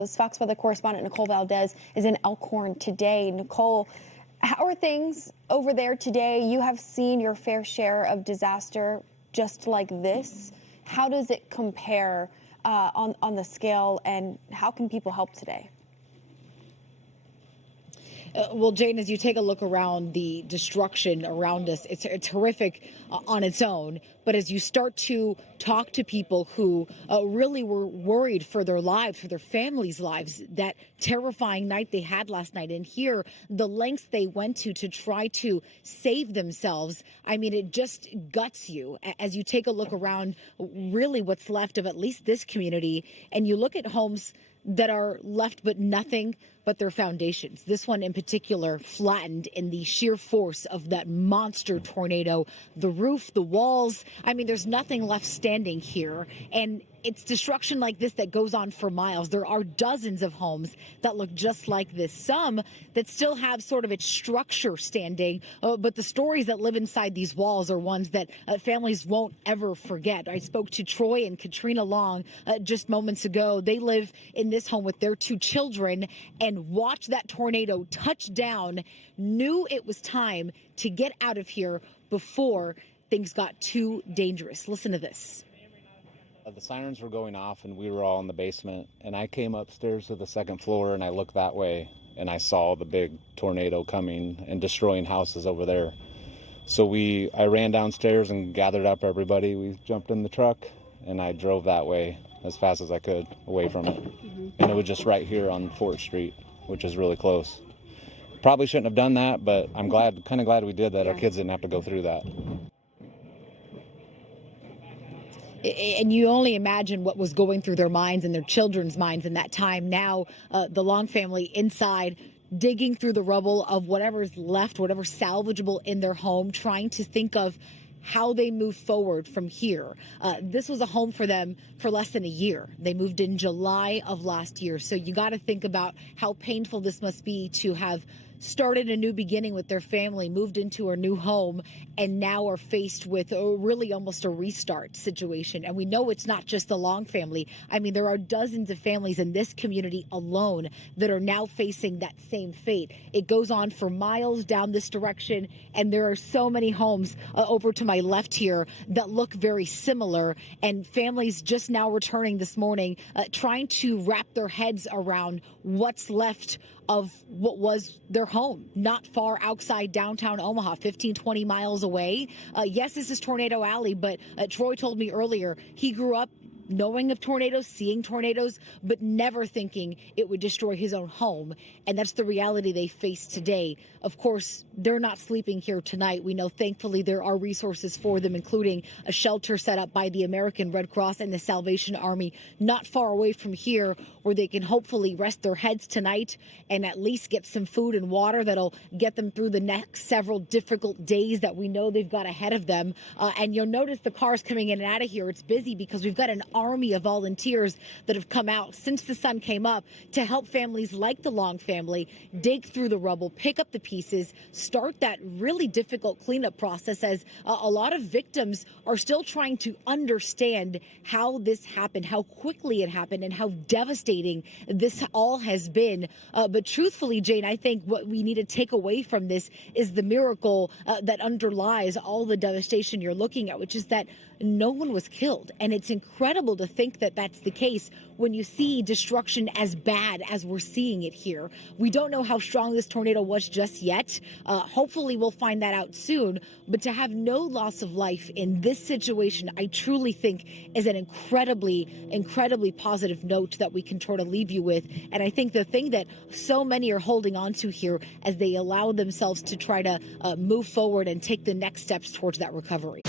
Fox Weather correspondent Nicole Valdez is in Elkhorn today. Nicole, how are things over there today? You have seen your fair share of disaster just like this. How does it compare on the scale, and how can people help today? Well, Jane, as you take a look around the destruction around us, it's horrific on its own. But as you start to talk to people who really were worried for their lives, for their families' lives, that terrifying night they had last night, and hear the lengths they went to try to save themselves, I mean, it just guts you as you take a look around really what's left of at least this community, and you look at homes that are left but nothing but their foundations. This one in particular flattened in the sheer force of that monster tornado. The roof, the walls, I mean, there's nothing left standing here. And it's destruction like this that goes on for miles. There are dozens of homes that look just like this, some that still have sort of its structure standing, but the stories that live inside these walls are ones that families won't ever forget. I spoke to Troy and Katrina Longe just moments ago. They live in this home with their two children and watched that tornado touch down, knew it was time to get out of here before things got too dangerous. Listen to this. The sirens were going off and we were all in the basement, and I came upstairs to the second floor and I looked that way and I saw the big tornado coming and destroying houses over there. So I ran downstairs and gathered up everybody. We jumped in the truck and I drove that way as fast as I could away from it. And it was just right here on 4th Street, which is really close. Probably shouldn't have done that, but I'm kind of glad we did that. Our kids didn't have to go through that. And you only imagine what was going through their minds and their children's minds in that time. Now, the Longe family inside, digging through the rubble of whatever's left, whatever's salvageable in their home, trying to think of how they move forward from here. This was a home for them for less than a year. They moved in July of last year. So you got to think about how painful this must be to have started a new beginning with their family, moved into a new home, and now are faced with really almost a restart situation. And we know it's not just the Longe family. I mean, there are dozens of families in this community alone that are now facing that same fate. It goes on for miles down this direction, and there are so many homes over to my left here that look very similar, and families just now returning this morning, trying to wrap their heads around what's left of what was their home, not far outside downtown Omaha, 15, 20 miles away. Yes, this is Tornado Alley, but Troy told me earlier he grew up knowing of tornadoes, seeing tornadoes, but never thinking it would destroy his own home. And that's the reality they face today. Of course, they're not sleeping here tonight. We know, thankfully, there are resources for them, including a shelter set up by the American Red Cross and the Salvation Army not far away from here, where they can hopefully rest their heads tonight and at least get some food and water that'll get them through the next several difficult days that we know they've got ahead of them. And you'll notice the cars coming in and out of here. It's busy because we've got an army of volunteers that have come out since the sun came up to help families like the Longe family dig through the rubble, pick up the pieces, start that really difficult cleanup process, as a lot of victims are still trying to understand how this happened, how quickly it happened, and how devastating this all has been. But truthfully, Jane, I think what we need to take away from this is the miracle that underlies all the devastation you're looking at, which is that no one was killed. And it's incredible to think that that's the case when you see destruction as bad as we're seeing it here. We don't know how strong this tornado was just yet. Hopefully we'll find that out soon. But to have no loss of life in this situation, I truly think is an incredibly positive note that we can try to leave you with. And I think the thing that so many are holding on to here as they allow themselves to try to move forward and take the next steps towards that recovery.